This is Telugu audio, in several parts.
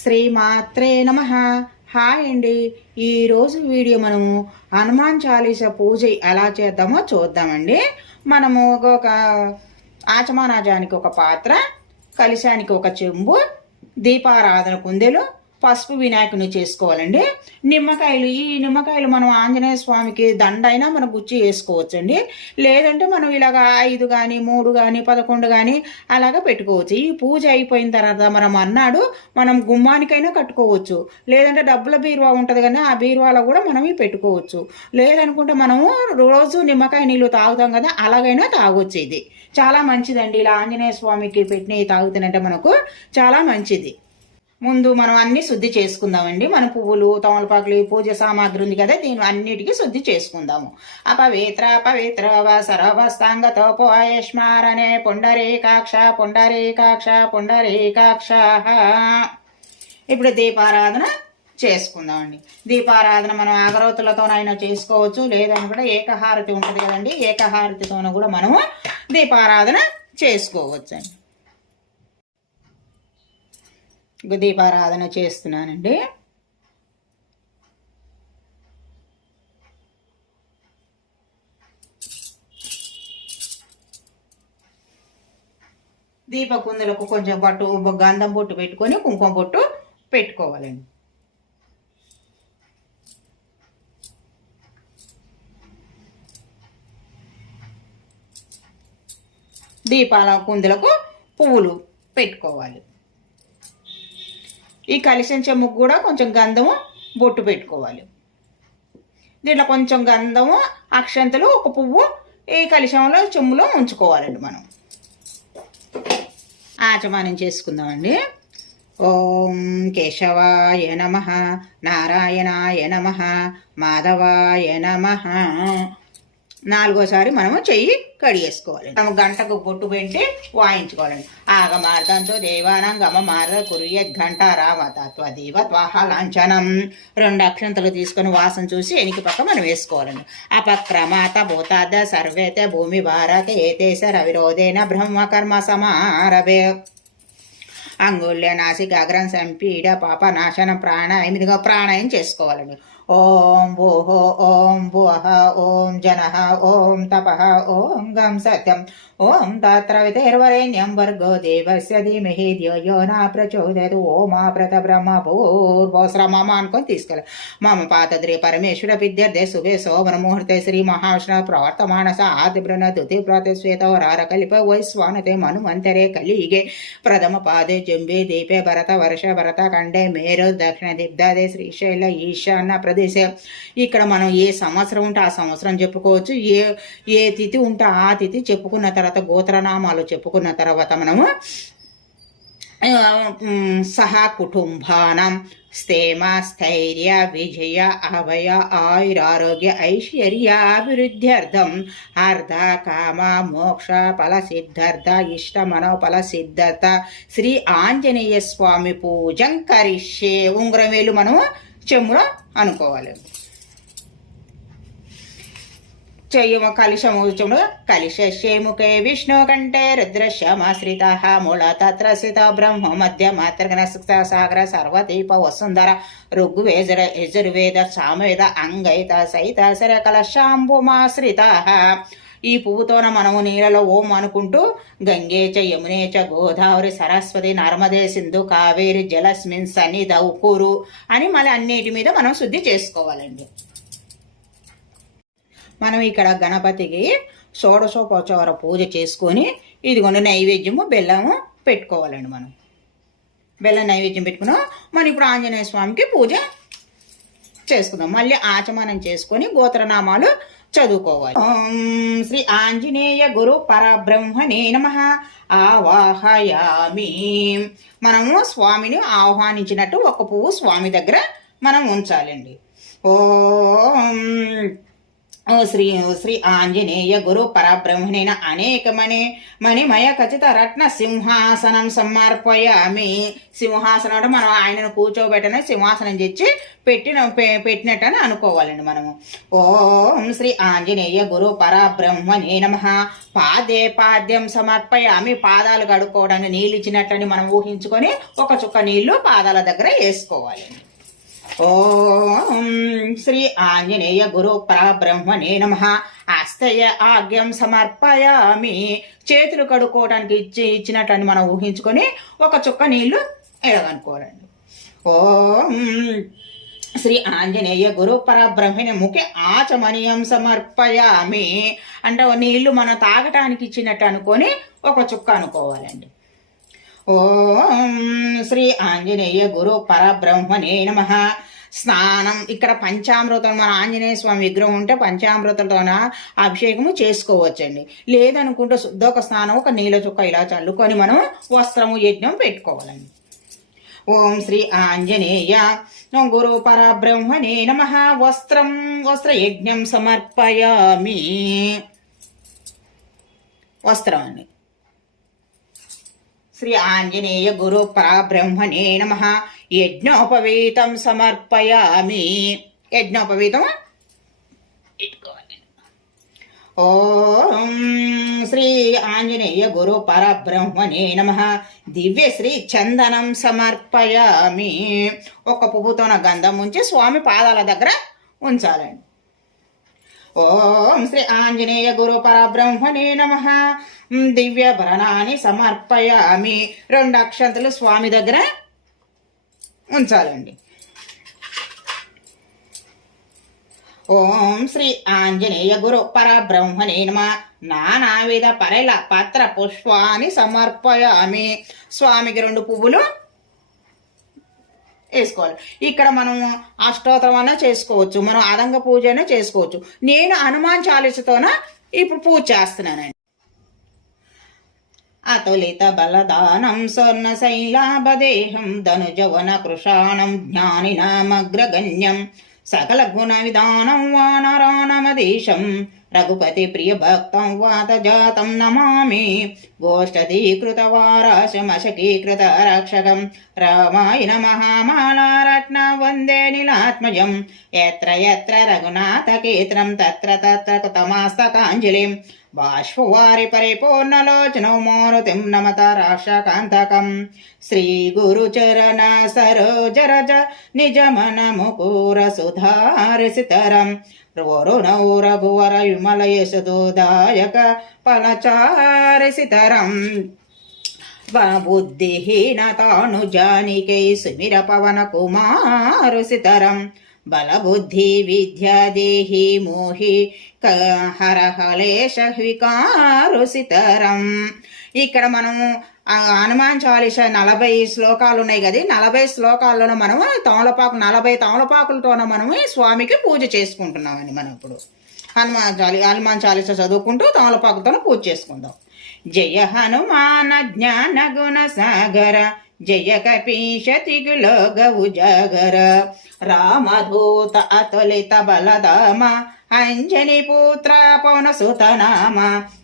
శ్రీమాత్రే నమ. హాయ్ అండి. ఈరోజు వీడియో మనము హనుమాన్ చాలీస పూజ ఎలా చేద్దామో చూద్దామండి. మనము ఒక ఆచమానాజానికి ఒక పాత్ర కలశానికి ఒక చెంబు దీపారాధన కుందెలు పసుపు వినాయకుని చేసుకోవాలండి. నిమ్మకాయలు ఈ నిమ్మకాయలు మనం ఆంజనేయ స్వామికి దండైనా మనం గుచ్చి వేసుకోవచ్చండి. లేదంటే మనం ఇలాగ ఐదు కానీ మూడు కానీ పదకొండు కానీ అలాగ పెట్టుకోవచ్చు. ఈ పూజ అయిపోయిన తర్వాత మనం అన్నాడు మనం గుమ్మానికైనా కట్టుకోవచ్చు. లేదంటే డబ్బుల బీరువా ఉంటుంది కానీ ఆ బీరువాలో కూడా మనం పెట్టుకోవచ్చు. లేదనుకుంటే మనము రోజు నిమ్మకాయ నీళ్ళు తాగుతాం కదా అలాగైనా తాగొచ్చు ఇది. చాలా మంచిదండి. ఇలా ఆంజనేయ స్వామికి పెట్టినవి తాగుతానంటే మనకు చాలా మంచిది. ముందు మనం అన్ని శుద్ధి చేసుకుందామండి. మన పువ్వులు తమలపాకులు పూజ సామాగ్రి ఉంది కదా దీని అన్నిటికీ శుద్ధి చేసుకుందాము. అపవిత్ర పవిత్ర సర్వస్తాంగతో పోయష్మారనే పుండరీకాక్ష పుండరీకాక్ష పుండరీకాక్ష. ఇప్పుడు దీపారాధన చేసుకుందామండి. దీపారాధన మనం అగరవతులతోనైనా చేసుకోవచ్చు లేదని కూడా ఏకహారతి ఉంటుంది కదండి. ఏకహారతితోనూ కూడా మనము దీపారాధన చేసుకోవచ్చండి అండి ఇక దీపారాధన చేస్తున్నానండి. దీప కుందులకు కొంచెం పట్టు గంధం బొట్టు పెట్టుకొని కుంకుమ బొట్టు పెట్టుకోవాలండి. దీపాల కుందులకు పువ్వులు పెట్టుకోవాలి. ఈ కలిసిన చెమ్ముకు కూడా కొంచెం గంధము బొట్టు పెట్టుకోవాలి. దీంట్లో కొంచెం గంధము అక్షంతలు ఒక పువ్వు ఈ కలిశంలో చెమ్ములో ఉంచుకోవాలండి మనం. ఆచమానం చేసుకుందామండి. ఓం కేశవాయ నమ నారాయణాయ నమ మాధవాయ నమ. నాలుగోసారి మనము చెయ్యి కడిగేసుకోవాలి. మనం గంటకు బొట్టు పెట్టి వాయించుకోవాలండి. ఆగమార్గంతో దేవానం గమ మారద కురియత్ గంట రామ తత్వ దేవ త్వాహ లాంఛనం. రెండు అక్షంతలు తీసుకొని వాసన చూసి ఎనికి పక్క మనం వేసుకోవాలండి. అపక్రమాత భూతాద సర్వేతే భూమి భారత ఏతేశ రవిరోధేన బ్రహ్మకర్మ సమారభే. అంగుళ్య నాసిక అగ్రం సంపీడ పాప నాశనం ప్రాణాయం ఇదిగో ప్రాణాయం చేసుకోవాలండి. ॐ वोः ॐ वोः ओम जनः ओम तपः ओम गं सत्यम् ओम तत्र विधिर्वरेण्यं वर्गो देवस्य धीमहि धियो यो न प्रचोदयतु ओम आप्रत ब्रह्म पूर्वोस्रममान्कोन् तीस्कल मम पातद्रे परमेश्वर विद्यर्थे शुभे सोमनमुहूर्ते श्रीमहाविष्णु प्रवर्तमानस आदिबृणतुति प्रतस्वेतोरारकलिप वैस्वानते मनुमन्तरे कलिगे। प्रथम पादे जुम्बे दीपे भरत वर्ष भरत खण्डे मेरुर्दक्षिणदिग्धदे श्रीशैल ईशान प्रदे ప్రదేశం ఇక్కడ మనం ఏ సంవత్సరం ఉంటే ఆ సంవత్సరం చెప్పుకోవచ్చు. ఏ ఏ తిథి ఉంటే ఆ తిథి చెప్పుకున్న తర్వాత గోత్రనామాలు చెప్పుకున్న తర్వాత మనము సహా కుటుంబానం స్థేమ స్థైర్య విజయ అభయ ఆయురారోగ్య ఐశ్వర్యాభివృద్ధ్యర్థం అర్ధ కామ మోక్ష ఫల సిద్ధార్థ ఇష్ట మనోఫల సిద్ధార్థ శ్రీ ఆంజనేయ స్వామి పూజం కరిష్యే. ఉంగరం వేలు మనము చెమ్ములో అనుకోవాలి. చెయ్యము కలిశము చెముడు కలిశేముఖే విష్ణు కంటే రుద్రశ్యమాశ్రిత మూల తత్రసిత బ్రహ్మ మధ్య మాతృగణ సాగర సర్వదీప వసుంధర ఋగ్వేజర యజుర్వేద సామవేద అంగైత సైత సర కలశాంబుమాశ్రిత ఈ పువ్వుతోన మనము నీళ్ళలో ఓం అనుకుంటూ గంగేచ యమునేచ గోదావరి సరస్వతి నర్మదే సింధు కావేరి జలస్మిన్ సని దౌకూరు అని మళ్ళీ అన్నిటి మీద మనం శుద్ధి చేసుకోవాలండి. మనం ఇక్కడ గణపతికి షోడశోపచార పూజ చేసుకొని ఇదిగోండి నైవేద్యము బెల్లము పెట్టుకోవాలండి మనం. బెల్లం నైవేద్యం పెట్టుకున్నాం. మనం ఇప్పుడు ఆంజనేయ స్వామికి పూజ చేసుకుందాం. మళ్ళీ ఆచమనం చేసుకొని గోత్రనామాలు చదువుకోవాలి. ఓం శ్రీ ఆంజనేయ గురు పరబ్రహ్మనే నమ. ఆవాహయామి. మనము స్వామిని ఆహ్వానించినట్టు ఒక పువ్వు స్వామి దగ్గర మనం ఉంచాలండి. ఓం ఓ శ్రీ ఓ శ్రీ ఆంజనేయ గురు పరబ్రహ్మణిన అనేకమణి మణిమయ ఖచ్చిత రత్న సింహాసనం సమర్పయామి. సింహాసనం అంటే మనం ఆయనను కూర్చోబెట్టని సింహాసనం తెచ్చి పెట్టిన పె- పెట్టినట్టని అనుకోవాలండి మనము. ఓం శ్రీ ఆంజనేయ గురు పరబ్రహ్మణే నమ. పాదే పాద్యం సమర్పయామి. పాదాలు కడుక్కోవడానికి నీళ్ళు ఇచ్చినట్టని మనం ఊహించుకొని ఒక చుక్క నీళ్ళు పాదాల దగ్గర వేసుకోవాలండి ఓం శ్రీ ఆంజనేయ గురు పరబ్రహ్మణే నమ. అస్తయ ఆజ్ఞం సమర్పయామి. చేతులు కడుక్కోవడానికి ఇచ్చి ఇచ్చినట్లని మనం ఊహించుకొని ఒక చుక్క నీళ్ళు ఎడగనుకోవాలండి ఓం శ్రీ ఆంజనేయ గురు పరబ్రహ్మణి ముఖ్య ఆచమనీయం సమర్పయామి. అంటే నీళ్ళు మనం తాగటానికి ఇచ్చినట్టు అనుకొని ఒక చుక్క అనుకోవాలండి. ఓం శ్రీ ఆంజనేయ గురు పరబ్రహ్మణే నమ. స్నానం. ఇక్కడ పంచామృతం మన ఆంజనేయ స్వామి విగ్రహం ఉంటే పంచామృతంతోన అభిషేకము చేసుకోవచ్చండి. లేదనుకుంటే శుద్ధ ఒక స్నానం ఒక నీళ్ళ చుక్క ఇలా చల్లుకొని మనం వస్త్రము యజ్ఞం పెట్టుకోవాలండి. ఓం శ్రీ ఆంజనేయ. గురు పరబ్రహ్మణే నమ. వస్త్రం వస్త్రయజ్ఞం సమర్పయామి. వస్త్రం అండి. శ్రీ ఆంజనేయ గురు పరబ్రహ్మణే నమ. యజ్ఞోపవీతం సమర్పయామి. యజ్ఞోపవీతం ఓం శ్రీ ఆంజనేయ గురు పరబ్రహ్మణే నమ. దివ్య శ్రీ చందనం సమర్పయామి. ఒక పువ్వుతోన గంధం ఉంచి స్వామి పాదాల దగ్గర ఉంచాలండి. ఓం శ్రీ ఆంజనేయ గురు పరబ్రహ్మణే నమ. దివ్య భరణాన్ని సమర్పయామి. రెండు అక్షంతలు స్వామి దగ్గర ఉంచాలండి. ఓం శ్రీ ఆంజనేయ గురు పరబ్రహ్మణే నమ. నానావిధ పరల పత్ర పుష్పాన్ని సమర్పయామి. స్వామికి రెండు పువ్వులు చేసుకోవాలి. ఇక్కడ మనం అష్టోత్తరం అన్న చేసుకోవచ్చు. మనం అదంగ పూజ అయినా చేసుకోవచ్చు. నేను హనుమాన్ చాలీసతోన ఇప్పుడు పూజ చేస్తున్నానండి. అతులిత బలదానం స్వర్ణ శైలాభదేహం ధనుజవన కృషాణం జ్ఞానినామగ్రగణ్యం సకల గుణ విధానం వానరానమదేశం రఘుపతి ప్రియ భక్తం వాతజాతం నమామి గోష్టదీకృత వారాశమశకీకృత రక్షకం రామాయణ మహామాలారత్న వందే నిలాత్మజం ఎత్ర ఎత్ర రఘునాథ కేత్రం తత్ర తత్ర కృతమాస్తకాంజలిం బాష్పవారి పరిపూర్ణలోచనౌ మారుతిం నమత రాక్షకాంతకం శ్రీ గురుచరణ సరోజరజ నిజ మన ముకూర సుధారసితరం వరుణౌ రఘువర విమల యశదోదాయక పలచారసితరం బుద్ధిహీనతానుజానికై సుమిర పవన కుమారుసితరం బలబుద్ధి విద్యా దేహి మోహి క- హరహలేశ వికారుసితరం ఇక్కడ మనము హనుమాన్ చాలీస నలభై శ్లోకాలు ఉన్నాయి కదా. నలభై శ్లోకాల్లోనూ మనము తమలపాకు నలభై తమలపాకులతోన మనము ఈ స్వామికి పూజ చేసుకుంటున్నామని మనం ఇప్పుడు హనుమాన్ చాలి హనుమాన్ చాలీస చదువుకుంటూ తమలపాకులతో పూజ చేసుకుందాం. జయ హనుమాన జ్ఞాన గుణ సాగర జయ కపీశ తిగులో గవు జాగర రామదూత అతులిత బలదామ అంజని పుత్ర పవన సుతనామ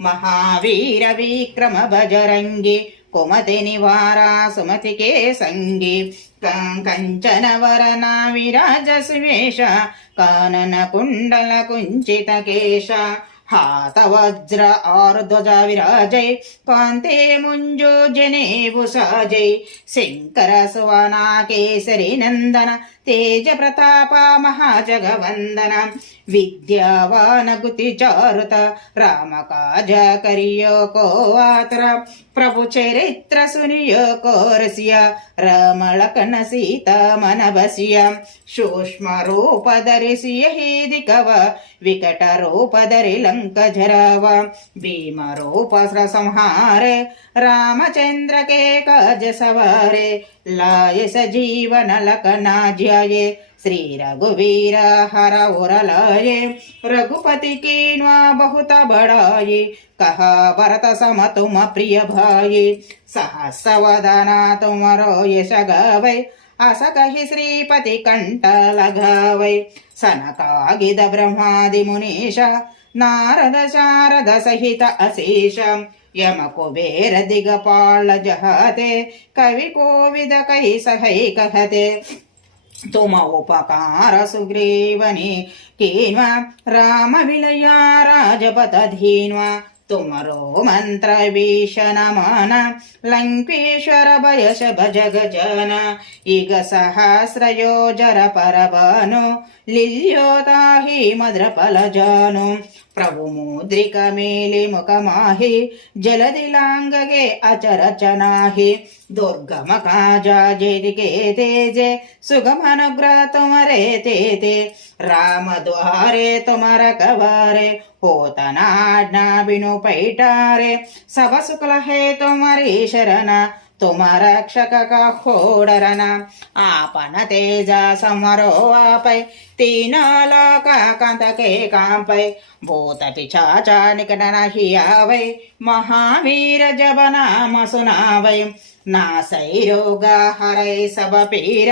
మహావీర విక్రమ భజరంగి కుమతి నివారా సుమతికే సంగి కంచన వరణ విరాజ సువేష కానన కుండల కుంచిత కేశ హాత వజ్ర ఆరుధ్వజ విరాజై కాంతే ముంజు జనేవు సాజై శంకర సువన కేసరి నందన తేజ ప్రతాప మహాజగవందన విద్యావాన గుతి చారుత రామ కాజ కరియో కోవాతర ప్రభు చరిత్ర సునియో కోరసియ రమళకన సీత మన బసియ సూక్ష్మ రూప ధరిసియ హేది కవ వికట రూప ధరి పంకజరవ భీమరూపస్ర సంహారే రామచంద్రకే కజసవరే లాయ సజీవనలకనాజ్యాయే శ్రీ రఘువీర హర ఉరలాయే రఘుపతి కీన్వా బహుత బడాయి కహా భరత సమ తుమ ప్రియ భాయి సహస్రవదనా తుమరో యశ గవై అస కహి శ్రీపతి కంఠ లఘవై సనకాగిద బ్రహ్మాది మునీష नारद शारद सहित नारदशारदसहित यम कुबेर दिगपाल जहते कवि कोविद कही सहै कहते तुम उपकार सुग्रीवनी किन्व राम कीन्व, रामविलया राजपतधीन्वा। ತುಮರೋ ಮಂತ್ರ ವೀಶನ ಮಾನ ಲಂಕೇಶ್ವರ ಬಯಸ ಭಜ ಗಜನ ಈಗ ಸಹಸ್ರಯೋ ಜರ ಪರಬಾನು ಲಿಲ್ಯೋತಾಹಿ ಮದ್ರ ಫಲಜಾನು ಪ್ರಭುಮೂದ್ರಿಕ ಮೇಲೆ ಮುಖಮಾಹಿ ಜಲದಿಲಾಂಗಗೆ ಅಚರಚನಾಹಿ ದುರ್ಗಮ ಕಾಜ ಜೇದಿಗೆ ತೇಜೆ ಸುಗಮನುಗ್ರಹ ತುಮರೆ ತೇತೆ ರಾಮ ದ್ವಾರೆ ತುಮರ ಕವರೆ ಹೋತನ ಆಜ್ಞಾ ಬಿನು ಪೈಟಾರೆ ಸಭ ಸುಕುಲ ಹೇ ತುಮರೀಶರನ ತುಮರಕ್ಷಕಕೋಡರನ ಆಪನ ತೇಜ ಸಮರೋವಾಪೈ ತೀನಾಲಕಾಂತಕೇ ಕಾಂಪೈ ಭೂತ ಪಿಚಾಚಾನಿಕನ ಹಿಯಾವೈ ಮಹಾವೀರ ಜಬನಾಮ ಸುನಾವೈ ನಾಸೈಯೋಗ ಹರೈ ಸಬ ಪೀರ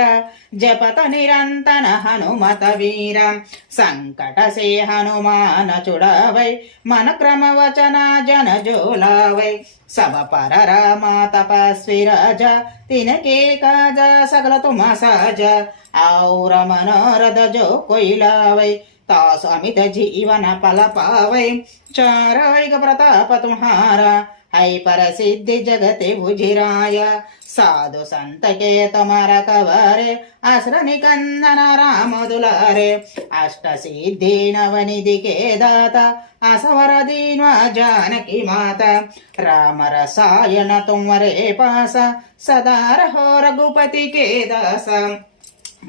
ಜಪತ ನಿರಂತನ ಹನುಮತ ವೀರ ಸಂಕಟ ಸೇ ಹನುಮಾನ ಚುಡವೈ ಮನ ಕ್ರಮ ವಚನ ಜನ ಜೋಲಾವೈ ಸಬ ಪರ ರಾಮ ತಪಸ್ವಿ ರಾಜ ತಿನಕೇ ಕಾಜ ಸಗಲ ತುಮ ಸಹಜ ಔರ ಮನೋರದ ಜೋ ಕೊಯ್ಲಾವೈ ತಾಸು ಅಮಿತ ಜೀವನ ಫಲ ಪಾವೈ ಚಾರವೈಗ ಪ್ರತಾಪ ತುಮಾರ హై పరసిద్ధి జగతి ఉజిరాయ. సాధు సంతకే తమర కవరే అసరని కందన రామదులారే. అష్ట సిద్ధి నవనిధి కే దాత అసవర దీన్వ జానకి మాత. రామ రసాయన తుమరే పాస సదా రహో దాస.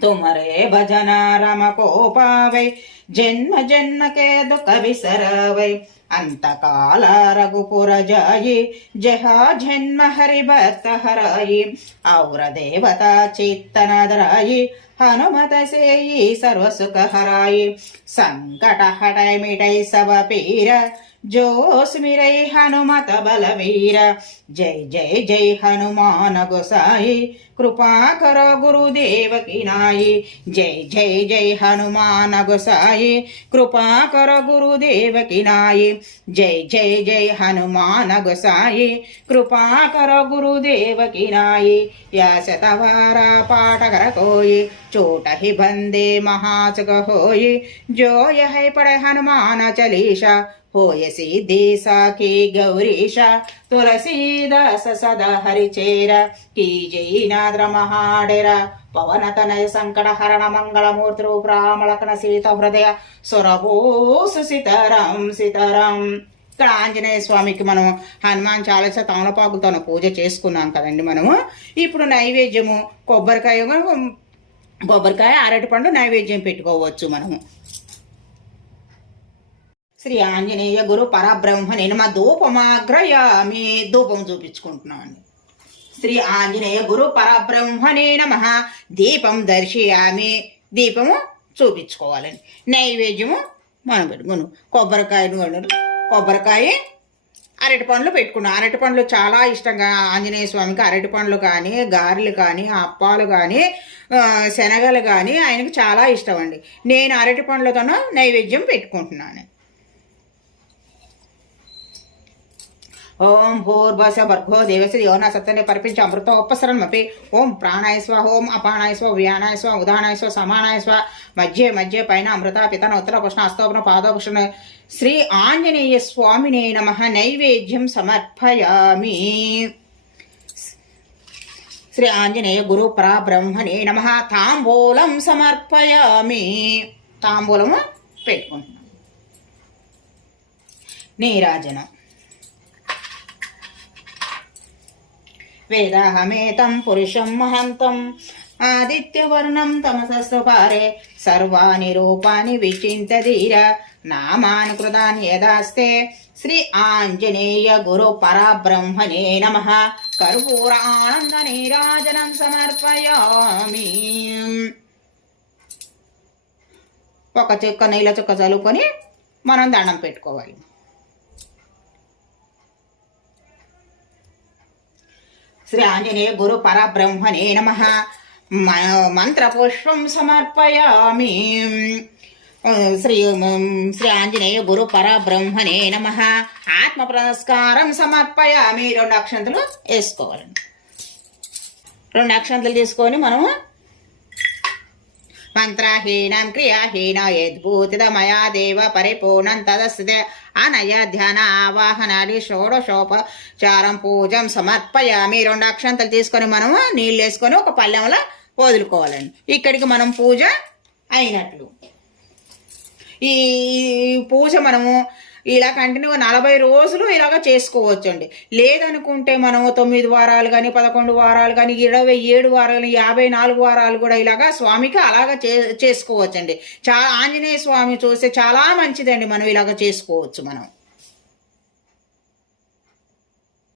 తుమరే భజన రమ కోపావై ಜನ್ಮ ಜನ್ಮಕೆದು ಕವಿಸರವೈ ಅಂತಕಾಲ ರಘುಪುರ ಜಾಯಿ ಜಹ ಜನ್ಮ ಹರಿಭಕ್ತ ಹರಾಯಿ ಔರ ದೇವತಾ ಚಿತ್ತನದರಾಯಿ ಹನುಮತ ಸೇಯಿ ಸರ್ವಸುಖ ಹರಾಯಿ ಸಂಕಟ ಹಟೈ ಮಿಟೈ ಸವ ಪೀರ जो स्मिरै हनुमत बलवीर। जय जय जय हनुमान गोसाई। कृपा करो गुरुदेव की नाई। जय जय जय हनुमान गोसाई। कृपा करो गुरुदेव की नाई। जय जय जय हनुमान गोसाई। कृपा करो गुरुदेव की नाई। या शतवारा पाठ कर कोई। चोट ही बंदे महासुख होई। जो यह पढ़े हनुमान चलीसा। పోయసి దీసాకి గౌరీష తులసీదాస సద హరిచేర కీ జైనాద్ర మహాడెర పవన తనయ సంకట హరణ మంగళమూర్తి రూపురామళకన సీత హృదయ సురభూసు సీతారాం సీతారాం. ఇక్కడ ఆంజనేయ స్వామికి మనం హనుమాన్ చాలస తమలపాకులతోనూ పూజ చేసుకున్నాం కదండి మనము. ఇప్పుడు నైవేద్యము కొబ్బరికాయ కొబ్బరికాయ అరటిపండు నైవేద్యం పెట్టుకోవచ్చు మనము. శ్రీ ఆంజనేయ గురు పరబ్రహ్మ నేను మా ధూపమాగ్రయామి ధూపం చూపించుకుంటున్నామండి. శ్రీ ఆంజనేయ గురు పరబ్రహ్మనే నమ దీపం దర్శయామి. దీపము చూపించుకోవాలండి. నైవేద్యము మనం పెట్టుకును కొబ్బరికాయను కొబ్బరికాయ అరటి పండ్లు పెట్టుకున్నాం. అరటి పండ్లు చాలా ఇష్టంగా ఆంజనేయ స్వామికి అరటి పండ్లు కానీ గారెలు కానీ అప్పాలు కానీ శనగలు కానీ ఆయనకు చాలా ఇష్టం అండి నేను అరటి పండ్లతోనూ నైవేద్యం పెట్టుకుంటున్నాను. ఓం భూర్భస భర్గో దేవసి యోన సత్యనే పరిపించి అమృతోపసరణమపి ఓం ప్రాణాయ స్వ ఓం అపానాయ స్వ వ్యానాయ స్వ ఉదానాయ స్వ సమానాయ స్వ మధ్య మధ్య పైన అమృత పితన ఉత్తర కృష్ణ అస్తోపన పాదోపుష్ణ శ్రీ ఆంజనేయ స్వామినే నమ. నైవేద్యం సమర్పయామి. శ్రీ ఆంజనేయ గురు పరబ్రహ్మణే నమ. తాంబూలం సమర్పయామి. తాంబూలము పెట్టుకుంటున్నాం. నీరాజనం. వేదాహమేతం పురుషం మహంతం ఆదిత్యవర్ణం తమసస్వపారే సర్వాణి రూపాన్ని విచింత ధీర నామాని యదాస్తే శ్రీ ఆంజనేయ గురు పరబ్రహ్మణే నమ కర్పూరానంద నీరాజనం సమర్పయామి ఒక చుక్క నీళ్ళ చుక్క చల్లుకొని మనం దండం పెట్టుకోవాలి. శ్రీ ఆంజనేయ గురు పరబ్రహ్మణే నమ మ- మంత్రపుష్పం సమర్పయామి శ్రీ శ్రీ ఆంజనేయ గురు పరబ్రహ్మణే నమ ఆత్మ పురస్కారం సమర్పయామి రెండు అక్షంతలు వేసుకోవాలండి। రెండు అక్షంతలు తీసుకొని మనము మంత్రహీనం క్రియాహీన యద్భూతిద మయా దేవ పరిపూర్ణం తదస్య అనయ ధ్యాన ఆవాహనాది షోడశోపచారం పూజం సమర్పయామి. రెండు అక్షంతలు తీసుకొని మనము నీళ్ళు వేసుకొని ఒక పళ్ళెంలో వదులుకోవాలండి. ఇక్కడికి మనం పూజ అయినట్లు. ఈ పూజ మనము ఇలా కంటిన్యూగా నలభై రోజులు ఇలాగ చేసుకోవచ్చండి. లేదనుకుంటే మనము తొమ్మిది వారాలు కానీ పదకొండు వారాలు కానీ ఇరవై ఏడు వారాలు యాభై నాలుగు వారాలు కూడా ఇలాగా స్వామికి అలాగ చే చేసుకోవచ్చండి. చాలా ఆంజనేయ స్వామి చూస్తే చాలా మంచిదండి మనం ఇలాగ చేసుకోవచ్చు మనం.